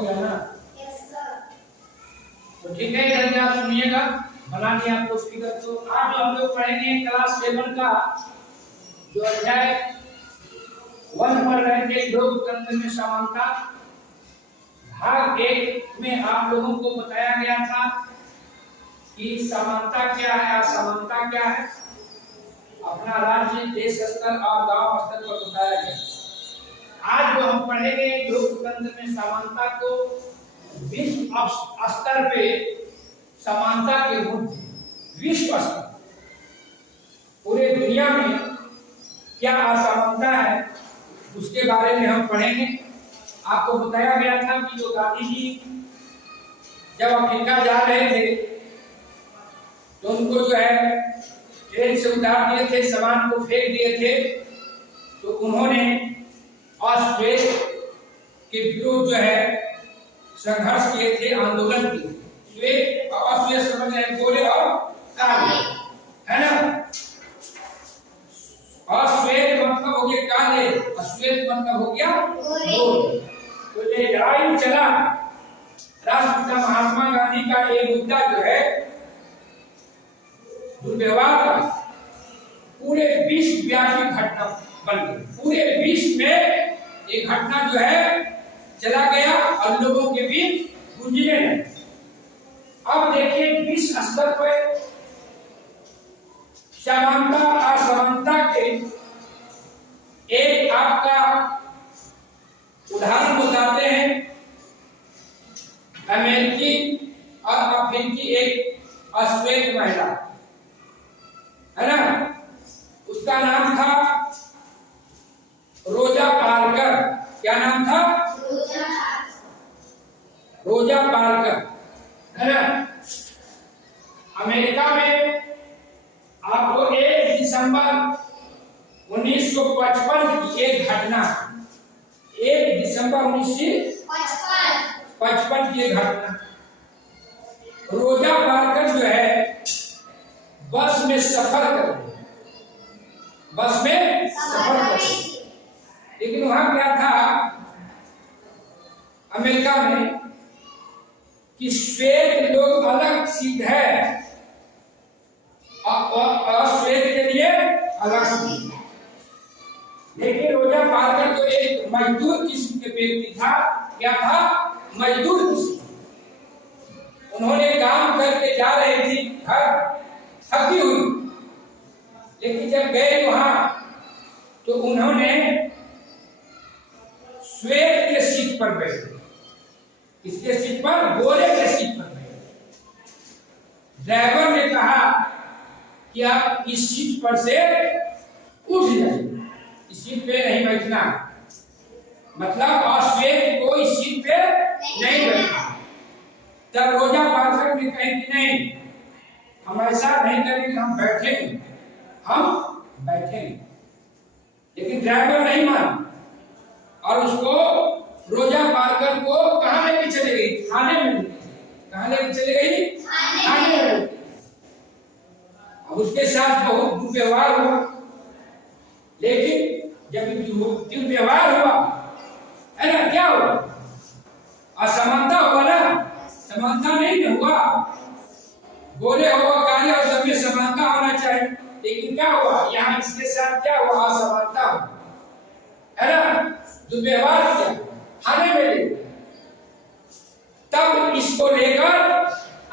हो गया ना? तो ठीक है, इधर आप सुनिएगा, बना लिया आपको स्पीकर। तो आज हम लोग पढ़ेंगे क्लास 7 का जो अध्याय 1 पढ़ रहे थे, योग तंत्र में समानता। भाग 1 में आप लोगों को बताया गया था कि समानता क्या है, असमानता क्या है, अपना राज्य, देश स्तर और गांव स्तर पर बताया गया। आज जो हम पढ़ेंगे योग तंत्र में समानता को विश्व स्तर पे समानता के रूप में, विश्व स्तर पूरे दुनिया में क्या असमानता है उसके बारे में हम पढ़ेंगे। आपको बताया गया था कि जो गांधी जी जब अमेरिका जा रहे थे तो उनको जो है ट्रेन से उतार दिए थे, सामान को फेंक दिए थे, तो उन्होंने अश्वेत के विरुद्ध जो है संघर्ष किए थे, आंदोलन किए। श्वेत और अश्वेत समझ रहे, गोरे और काले, है ना? अश्वेत मतलब हो गया काले, अश्वेत मतलब हो गया गोरे। तो ये लड़ाई चला, राष्ट्रपिता महात्मा गांधी का ये मुद्दा जो है दुर्व्यवहार का पूरे विश्व व्यापी घटना बन गई। पूरे विश्व में ये घटना जो है चला गया और लोगों के बीच गूंजने लगी। अब देखिए विश्व स्तर पर समानता असमानता के एक आपका उदाहरण बताते हैं। अमेरिकी और अफ्रीकी एक अश्वेत महिला है ना, उसका नाम था रोजा पार्कर। क्या नाम था? रोजा पार्कर, है ना? अमेरिका में आपको 1 दिसंबर 1955 की एक घटना, 1 दिसंबर 1955 की घटना, रोजा पार्कर जो है बस में सफर कर रही, बस में सफर कर रही, लेकिन वहां क्या था अमेरिका में कि श्वेत लोग अलग सीट है और अश्वेत के लिए अलग सीट है। लेकिन रोजा पार्कर तो एक मजदूर किस्म के व्यक्ति था। क्या था? मजदूर किस्म। उन्होंने काम करके जा रहे थी घर, थकी हुई, लेकिन जब गए वहां तो उन्होंने श्वेत के सीट पर बैठे। किसके सीट पर? गोरे के सीट पर बैठे। ड्राइवर ने कहा कि आप इस सीट पर से उठ जाइए, इस सीट पे नहीं बैठना। मतलब अश्वेत को इस सीट पे नहीं बैठना। तब रोजा पार्कर ने कहा कि नहीं, हम ऐसा नहीं करेंगे, हम बैठेंगे, हम बैठेंगे। लेकिन ड्राइवर नहीं माना और उसको रोजा पार्कर को कहां लेके चले गई? थाने में। कहां लेके चले गई? थाने में। अब उसके साथ बहुत दुर्व्यवहार हुआ। लेकिन जब दुर्व्यवहार हुआ है ना, क्या हुआ? असमानता हुआ ना, समानता नहीं हुआ। गोरे हुआ, काले और सब में समानता होना चाहिए, लेकिन क्या हुआ यहाँ? इसके साथ क्या हुआ? असमानता हुआ, है ना? दुर्व्यवहार किया, थाने में ले। तब इसको लेकर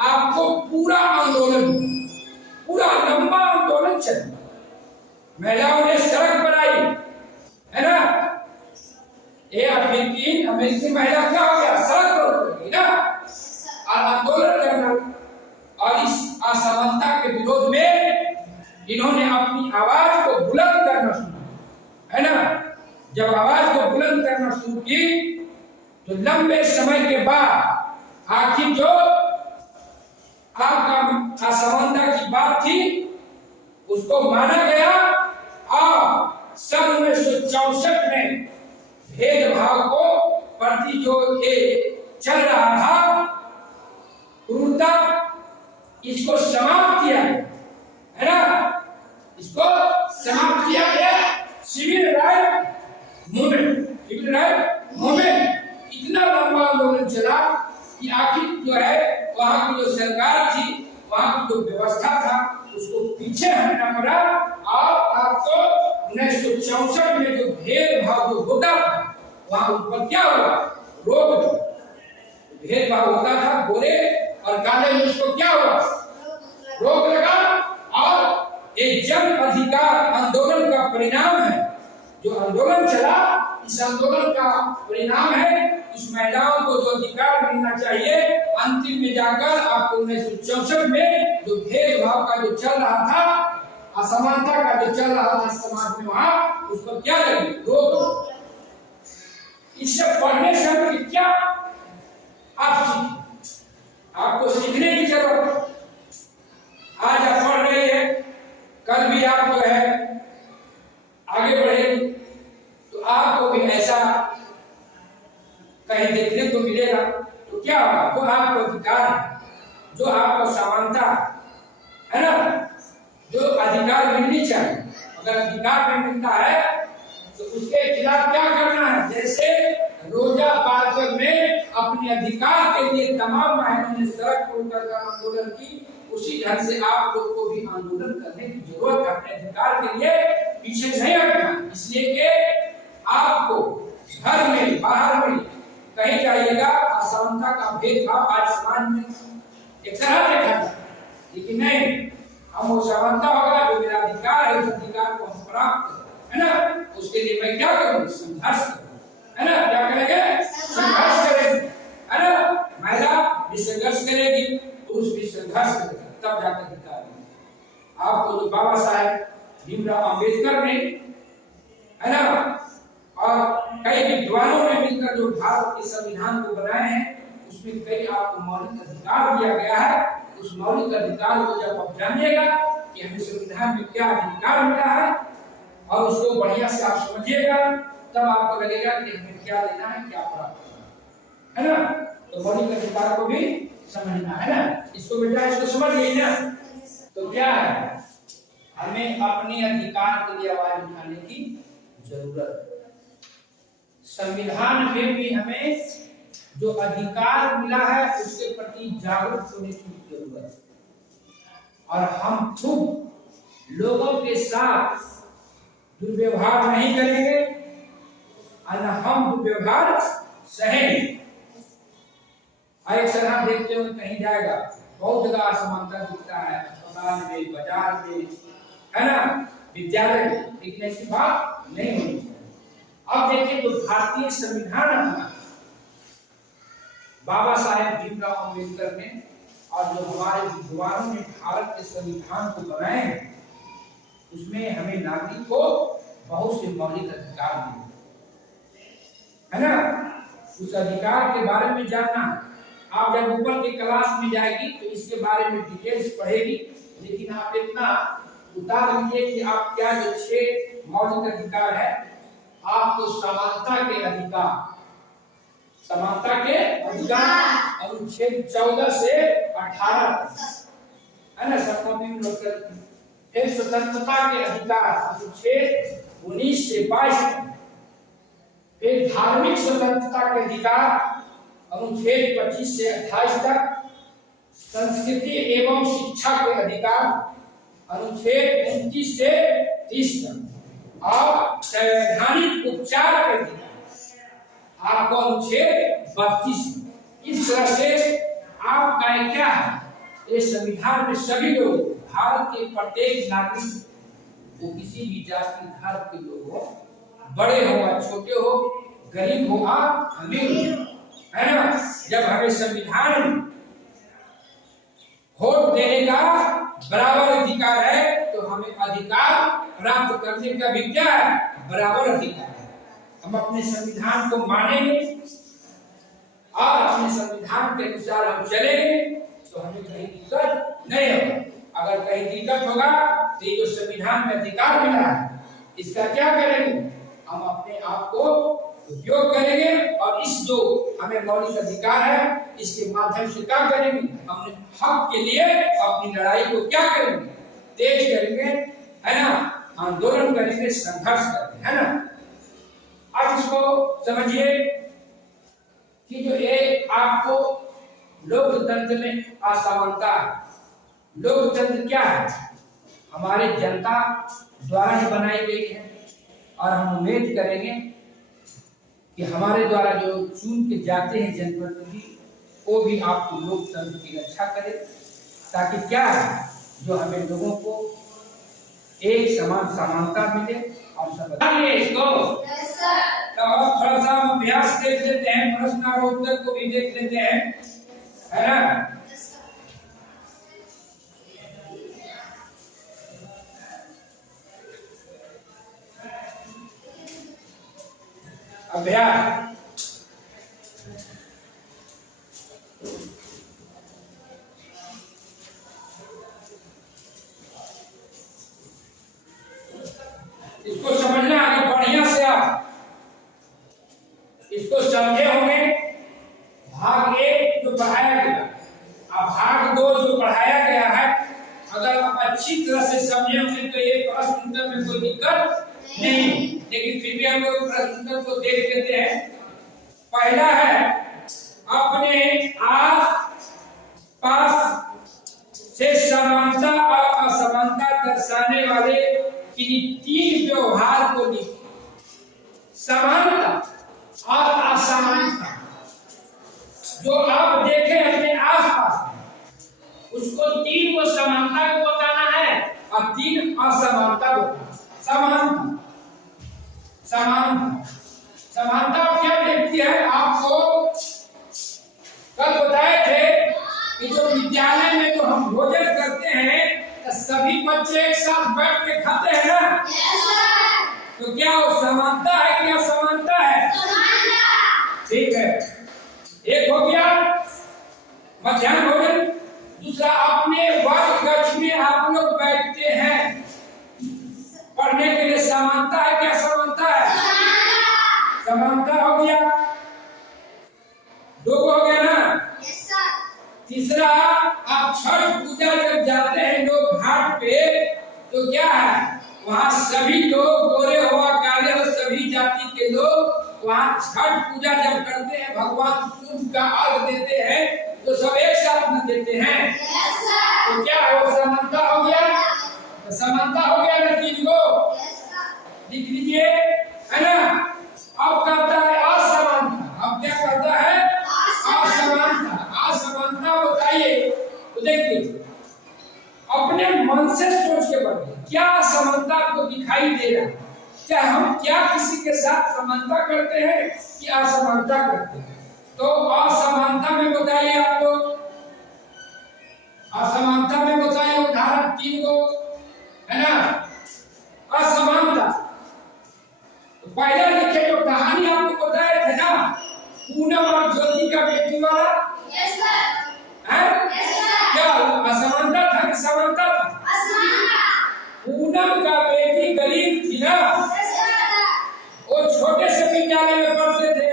आपको पूरा आंदोलन, पूरा लंबा आंदोलन चला। महिलाओं ने सड़क पर आई, है ना? ये अमेरिकी महिला क्या हो गया? सड़क पर उतर गई ना, और आंदोलन करना। और इस असमानता के विरोध में इन्होंने अपनी आवाज को बुलंद करना शुरू, है ना? जब आवाज को बुलंद करना शुरू की तो लंबे समय के बाद आखिर जो आपका असमानता की बात थी उसको माना गया और सन 1964 में भेदभाव को प्रति जो ये चल रहा था क्रूरता, इसको समाप्त किया, है ना? इसको समाप्त किया गया। सिविल राइट मूवमेंट इतना लंबा आंदोलन चला कि आखिर जो है वहां की जो सरकार थी, वहां की जो व्यवस्था था, उसको पीछे हटना पड़ा। और आपको 1964 में जो भेदभाव जो होता था, वहां उस पर क्या हुआ, रोक। भेदभाव होता था गोरे और काले में, उसको क्या हुआ, रोक लगा। और एक जन अधिकार आंदोलन का परिणाम है, जो आंदोलन चला, इस आंदोलन का परिणाम है इस महिलाओं को जो अधिकार मिलना चाहिए। अंतिम में जाकर आपको 1964 में जो भेदभाव का जो चल रहा था, असमानता का जो चल रहा था समाज में, वहां उसको क्या लगी, रोक। इससे पढ़ने से हमें क्या आपको सीखने की जरूरत। आज आप पढ़ रहे हैं, कल भी आप जो है आगे बढ़ेंगे, तो आपको भी ऐसा कहीं देखने को मिलेगा। तो क्या होगा, जो आपको अधिकार है, जो आपको समानता है ना, जो अधिकार मिलनी चाहिए, अगर अधिकार नहीं मिलता है तो उसके खिलाफ क्या करना है। जैसे रोजा पार्कर में अपने अधिकार के लिए तमाम बहनों ने सड़क पर उतरकर आंदोलन की, उसी ढंग से आप लोग को भी आंदोलन करने की जरूरत है। अपने अधिकार के लिए पीछे नहीं हटना, इसलिए कि आपको घर में बाहर में कहीं जाइएगा, असमानता का भेदभाव आज समाज में एक तरह देखा जाता है, लेकिन नहीं, हम वो समानता होगा जो मेरा अधिकार है, उस अधिकार को हम प्राप्त करें, है ना। उसके लिए मैं क्या करूँ, संघर्ष करूँ, है ना। क्या करेंगे, संघर्ष करेंगे, है ना। महिला भी संघर्ष करेगी, पुरुष भी संघर्ष करेगा, तब जाकर अधिकार मिलेगा। आपको जो बाबा साहेब भीमराव अम्बेडकर ने, है ना, और कई विद्वानों ने मिलकर जो भारत के संविधान को बनाए हैं, उसमें कई आपको मौलिक अधिकार दिया गया है। उस मौलिक अधिकार को जब आप जानिएगा कि हमें संविधान में क्या अधिकार मिला है, और उसको बढ़िया से आप समझिएगा, तब आपको लगेगा कि हमें क्या लेना है, क्या प्राप्त करना है ना। तो मौलिक अधिकार को भी समझना है ना, इसको बेटा इसको समझ गई ना। तो क्या है, हमें अपने अधिकार के लिए आवाज उठाने की जरूरत है। संविधान में भी हमें जो अधिकार मिला है उसके प्रति जागरूक होने की जरूरत है। और हम खुद लोगों के साथ दुर्व्यवहार नहीं करेंगे, और हम दुर्व्यवहार सहेंगे। एक सलाह देखते हुए कहीं जाएगा, बहुत जगह असमानता दिखता है, अस्पताल में, बाजार में, है ना, विद्यालय में, लेकिन ऐसी बात नहीं होनी चाहिए। अब देखिए, जो भारतीय संविधान अपना बाबा साहेब भीमराव अम्बेडकर ने और जो हमारे विद्वानों ने भारत के संविधान को बनाए हैं, उसमें हमें नागरिक को बहुत से मौलिक अधिकार मिले, है ना। उस अधिकार के बारे में जानना, आप जब ऊपर की क्लास में जाएगी तो इसके बारे में डिटेल्स पढ़ेगी, लेकिन आप इतना उतार लीजिए कि आप क्या जो 6 मौलिक अधिकार है, आपको समानता के अधिकार, समानता के अधिकार अनुच्छेद 14 से 18, है ना, सबको फिर स्वतंत्रता के अधिकार अनुच्छेद 19 से 22, फिर धार्मिक स्वतंत्रता के अधिकार अनुच्छेद 25 से 28 तक, संस्कृति एवं शिक्षा के अधिकार अनुच्छेद 29 से 30 तक, और संवैधानिक उपचार के अधिकार आपको अनुच्छेद 32। इस तरह से आपका क्या है, ये संविधान में सभी लोग, भारत के प्रत्येक नागरिक को, किसी भी जाति धर्म के लोग हो, बड़े हो या छोटे हो, गरीब हो या अमीर हो, है ना, जब हमें संविधान में वोट देने का बराबर अधिकार है, तो हमें अधिकार प्राप्त करने का भी क्या है, बराबर अधिकार है। हम अपने संविधान को मानेंगे और अपने संविधान के अनुसार हम चलेंगे, तो हमें कहीं दिक्कत नहीं होगा। अगर कहीं दिक्कत होगा तो ये जो संविधान में अधिकार मिला है, इसका क्या करेंगे, हम अपने आप को उपयोग करेंगे, और इस जो हमें मौलिक अधिकार है, इसके माध्यम से क्या करेंगे, अपने हक के लिए अपनी लड़ाई को क्या करेंगे, तेज करेंगे, है ना, आंदोलन करेंगे, संघर्ष करेंगे, है ना। अब इसको समझिए कि जो ये आपको लोकतंत्र में असमानता है। लोकतंत्र क्या है? हमारे जनता द्वारा ही बनाई गई है और हम उम्मीद करेंगे कि हमारे द्वारा जो चुन के जाते हैं जनप्रतिनिधि, वो भी आपको लोकतंत्र की रक्षा करे, ताकि क्या है, जो हमें लोगों को एक समान समानता मिले और सब इसको तो अब थोड़ा सा हम अभ्यास देख लेते हैं, प्रश्न और उत्तर को भी देख लेते हैं, है ना। अभ्यास इसको समझना अगर बढ़िया से आप इसको समझे होंगे। भाग 1 जो पढ़ाया गया और भाग 2 जो पढ़ाया गया है, अगर आप अच्छी तरह से समझे होंगे तो ये प्रश्न उत्तर में कोई दिक्कत नहीं। लेकिन फिर भी हम लोग प्रश्न उत्तर को देख लेते हैं। पहला है, अपने आस पास से समानता और असमानता दर्शाने वाले किन्हीं 3 व्यवहार को लिखो। समानता और असमानता जो आप देखें अपने आसपास, उसको 3 को समानता को बताना है और 3 असमानता को। समानता समानता समानता क्या देखती है? आपको कल बताए थे कि जो विद्यालय में जो हम भोजन करते हैं तो सभी बच्चे एक साथ बैठ के खाते हैं ना। तो क्या वो समानता है कि असमानता है? ठीक है, एक हो गया मध्याह्न भोजन। दूसरा, अपने वर्ग कक्ष में आप लोग बैठते हैं पढ़ने के लिए, समानता है क्या असमानता है? समानता हो गया। 2 हो गया ना। तीसरा, आप छठ पूजा जब जाते हैं लोग घाट पे, तो क्या है, वहाँ सभी लोग गोरे हुआ काले और सभी जाति के लोग वहाँ छठ पूजा जब करते हैं, भगवान सूर्य का अर्घ देते हैं, तो सब एक साथ में देते हैं। तो क्या वो समानता हो गया? तो समानता हो गया ना 3 को। लिख लीजिए, है ना। अब कहता है असमानता। अब क्या कहता है? असमानता। असमानता बताइए तो देखिए, अपने मन से सोच के बढ़िए क्या असमानता को दिखाई दे रहा है। क्या हम क्या किसी के साथ समानता करते हैं कि असमानता करते हैं? तो असमानता में बताइए आप लोग, असमानता में बताइए उदाहरण 3 को, है ना। असमानता तो पहला लिखे जो कहानी आपको बताए थे ना, पूनम और ज्योति का बेटी वाला। Yes sir. हैं? Yes sir. क्या असमानता था कि समानता था? पूनम का बेटी गरीब थी ना। Yes sir. वो छोटे से विद्यालय में पढ़ते थे,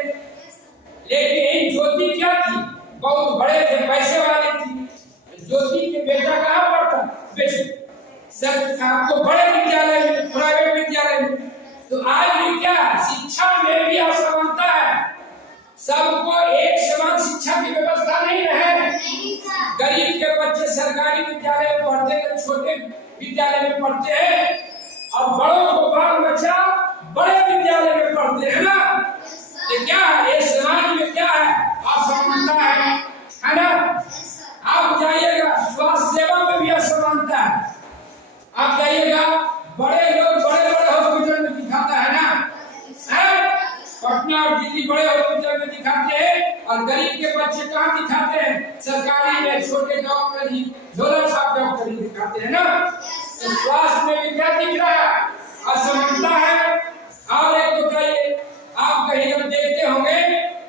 लेकिन ज्योति क्या थी, बहुत बड़े थे, पैसे वाली थी। ज्योति के बेटा कहाँ पढ़ता? बेटी सर आपको बड़े विद्यालय में, प्राइवेट विद्यालय में। तो आज भी क्या शिक्षा में भी असमानता है। सबको एक समान शिक्षा की व्यवस्था नहीं है। गरीब के बच्चे सरकारी विद्यालय में पढ़ते हैं, छोटे विद्यालय में पढ़ते हैं, और बड़ों को बाल बच्चा बड़े विद्यालय में पढ़ते हैं ना। तो क्या ये समाज में क्या है? असमानता है ना। आप जाइएगा स्वास्थ्य सेवा में भी असमानता है। आप जाइएगा, बड़े लोग बड़े बड़े हॉस्पिटल में दिखाता है ना, पटना और दिल्ली बड़े हॉस्पिटल में दिखाते हैं, और गरीब के बच्चे कहाँ दिखाते हैं? सरकारी में छोटे डॉक्टर ही, झोला छाप डॉक्टर ही दिखाते हैं ना। तो स्वास्थ्य में भी क्या दिख रहा है? असमानता है। और एक तो कहिए, आप कहीं जब देखते होंगे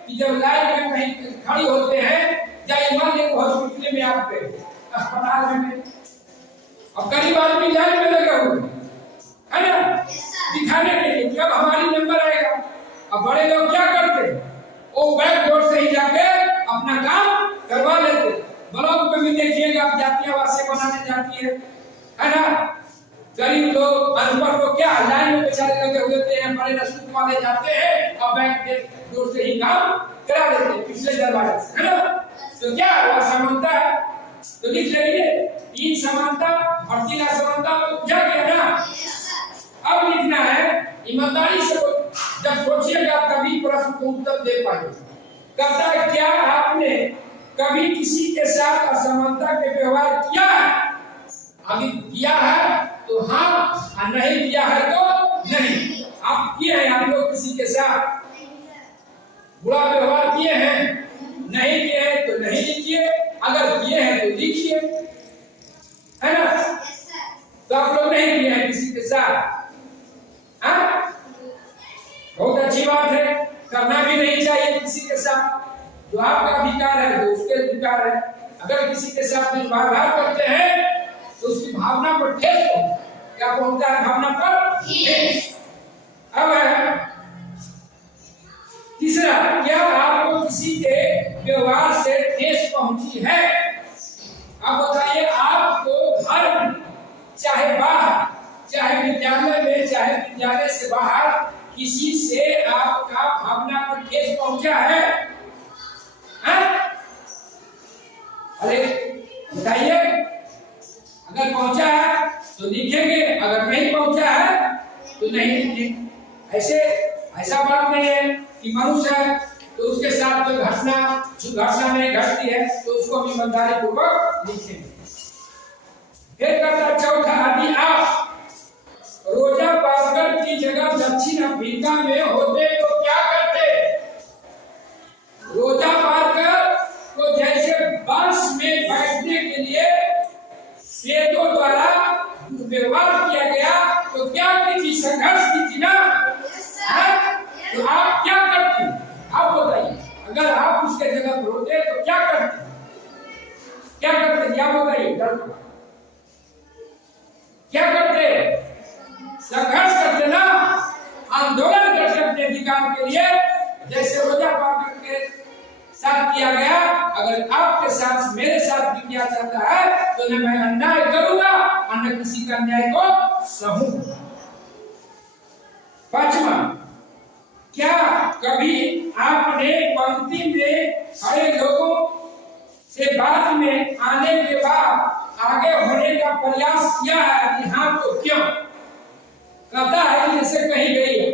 कि जब लाइन में कहीं खड़ी होते हैं, या मान लीजिए हॉस्पिटल में आप गए, अस्पताल में, और करीब आदमी लाइन में लगे हुए है ना, दिखाने के लिए जब हमारी नंबर आएगा। अब बड़े लोग क्या करते हैं? वो बैक डोर से ही जाके अपना काम करवा लेते। ब्लॉक में भी देखिएगा, आप जातीय आवासीय बनाने जाती है ना। गरीब लोग, अनपढ़ लोग क्या लाइन में बेचारे लगे हुए होते हैं, बड़े रसूख वाले जाते हैं और बैक डोर से ही काम करा लेते हैं, पिछले दरवाजे से, है ना। तो क्या वो असमानता है? तो लिख लेंगे 3 समानता और 3 असमानता को बुझा गया ना। अब लिखना है ईमानदारी से, जब सोचिएगा तभी प्रश्न को उत्तर दे पाएंगे। कहता है क्या आपने कभी किसी के साथ असमानता के व्यवहार किया है? अभी किया है तो हाँ, और नहीं किया है तो नहीं। आप किए हैं, आप लोग किसी के साथ बुरा व्यवहार किए हैं? नहीं किए हैं तो नहीं लिखिए, अगर किए हैं तो लिखिए, है ना? तो आप लोग नहीं किए हैं किसी के साथ, हाँ? बहुत अच्छी बात है, करना भी नहीं चाहिए किसी के साथ। जो आपका अधिकार है तो उसके अधिकार है। अगर किसी के साथ व्यवहार करते हैं तो उसकी भावना पर ठेस पहुंचता है। क्या पहुंचता है? भावना पर ठेस। अब है तीसरा, क्या आपको किसी के व्यवहार से ठेस पहुंची है? अब बताइए, आपको घर में चाहे बाहर, चाहे विद्यालय में, चाहे विद्यालय से बाहर किसी से आपका भावना पर ठेस पहुंचा है? अरे बताइए, अगर पहुंचा है तो लिखेंगे, अगर नहीं पहुंचा है तो नहीं लिखेंगे। ऐसा बात नहीं है कि मनुष्य है तो उसके साथ कोई घटना नहीं घटती है तो उसको भी ईमानदारी पूर्वक लिखेंगे। फिर कहता चौथा, यदि आप रोजा पार्कर की जगह दक्षिण अफ्रीका में होते तो क्या करते? रोजा पार्कर को जैसे बस में बैठने के लिए सेठों द्वारा व्यवहार किया गया तो क्या की थी? संघर्ष की थी ना। तो आप क्या करते? आप बताइए, अगर आप उसके जगह पर होते तो क्या करते? क्या करते? क्या बताइए, क्या करते? संघर्ष करते ना, आंदोलन करते अपने अधिकार के लिए, जैसे रोजा पार्कर के साथ किया गया। अगर आपके साथ, मेरे साथ भी किया जाता है तो न मैं अन्याय करूंगा और न किसी का अन्याय को सहूंगा। पांचवा, क्या कभी आपने पंक्ति में खड़े लोगों से बाद में आने के बाद आगे होने का प्रयास किया है? कि हाँ तो क्यों? कहता है कि जैसे कहीं गई है,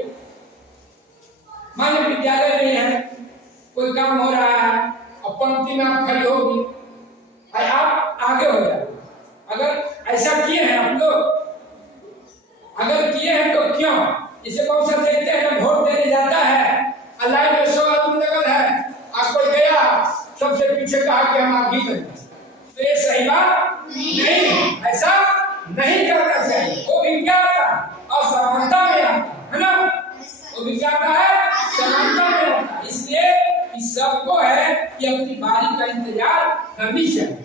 मान लो विद्यालय में है, कोई काम हो रहा है और पंक्ति में आप खड़ी होगी, आप आगे हो जाए। अगर ऐसा किए हैं आप लोग, अगर किए हैं तो क्यों? इसे कौन सा देखते हैं, वोट देने जाता है, लाइन में 100 आदमी लगल है, आज कोई गया सबसे पीछे कहा कि हम आगे करें, तो ये सही बात नहीं है। ऐसा नहीं करना चाहिए। वो भी क्या आता है? असमानता में आता है ना। वो भी क्या आता है? समानता में आता है। इसलिए इस सबको है कि अपनी बारी का इंतजार करनी चाहिए।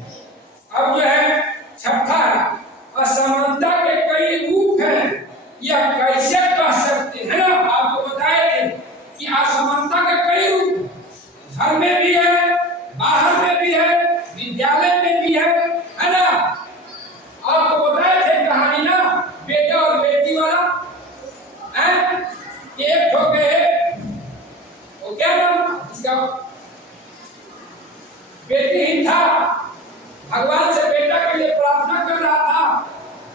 अब जो है छठा, असमानता के कई रूप हैं, यह कैसे कह सकते हैं ना। आपको बताए थे कि असमानता के कई रूप घर में भी है, बाहर में भी है, विद्यालय में भी है ना। आपको बताए थे कहानी ना, बेटा और बेटी वाला है। एक हो गए, वो क्या नाम इसका, बेटी ही था, भगवान से बेटा के लिए प्रार्थना कर रहा था,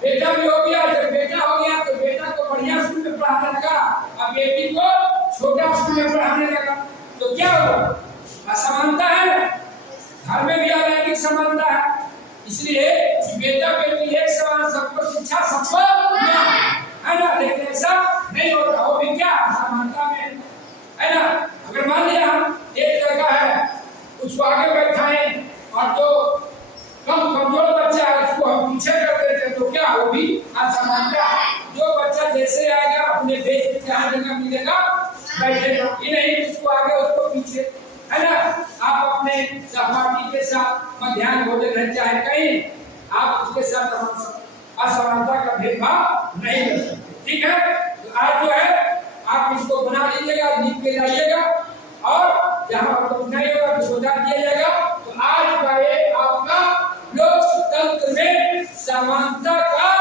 बेटा भी हो गया। जब बेटा हो गया तो बेटा को बढ़िया स्कूल में पढ़ाने लगा और बेटी को छोटा स्कूल में पढ़ाने लगा। तो क्या हुआ? असमानता है, घर में भी अलैंगिक समानता है। इसलिए बेटा बेटी एक समान, सबको शिक्षा सबको है ना। लेकिन ऐसा नहीं होता, वो भी क्या असमानता में है ना। अगर मान लिया हम एक लड़का है, उसको आगे बैठाएं और जो कमजोर बच्चा है उसको हम पीछे कर देते हैं, तो क्या वो भी असमानता है। जो बच्चा जैसे आएगा अपने देश में जहाँ जगह मिलेगा बैठेगा, ये नहीं उसको आगे उसको पीछे, है ना। आप अपने सहपाठी के साथ मध्याह्न भोजन है चाहे कहीं, आप उसके साथ असमानता का भेदभाव नहीं कर सकते। ठीक है, तो आज जो है आप इसको बना लीजिएगा, लिख के लाइएगा और जहाँ आपको नहीं होगा तो सुधार किया जाएगा। तो आज का ये आपका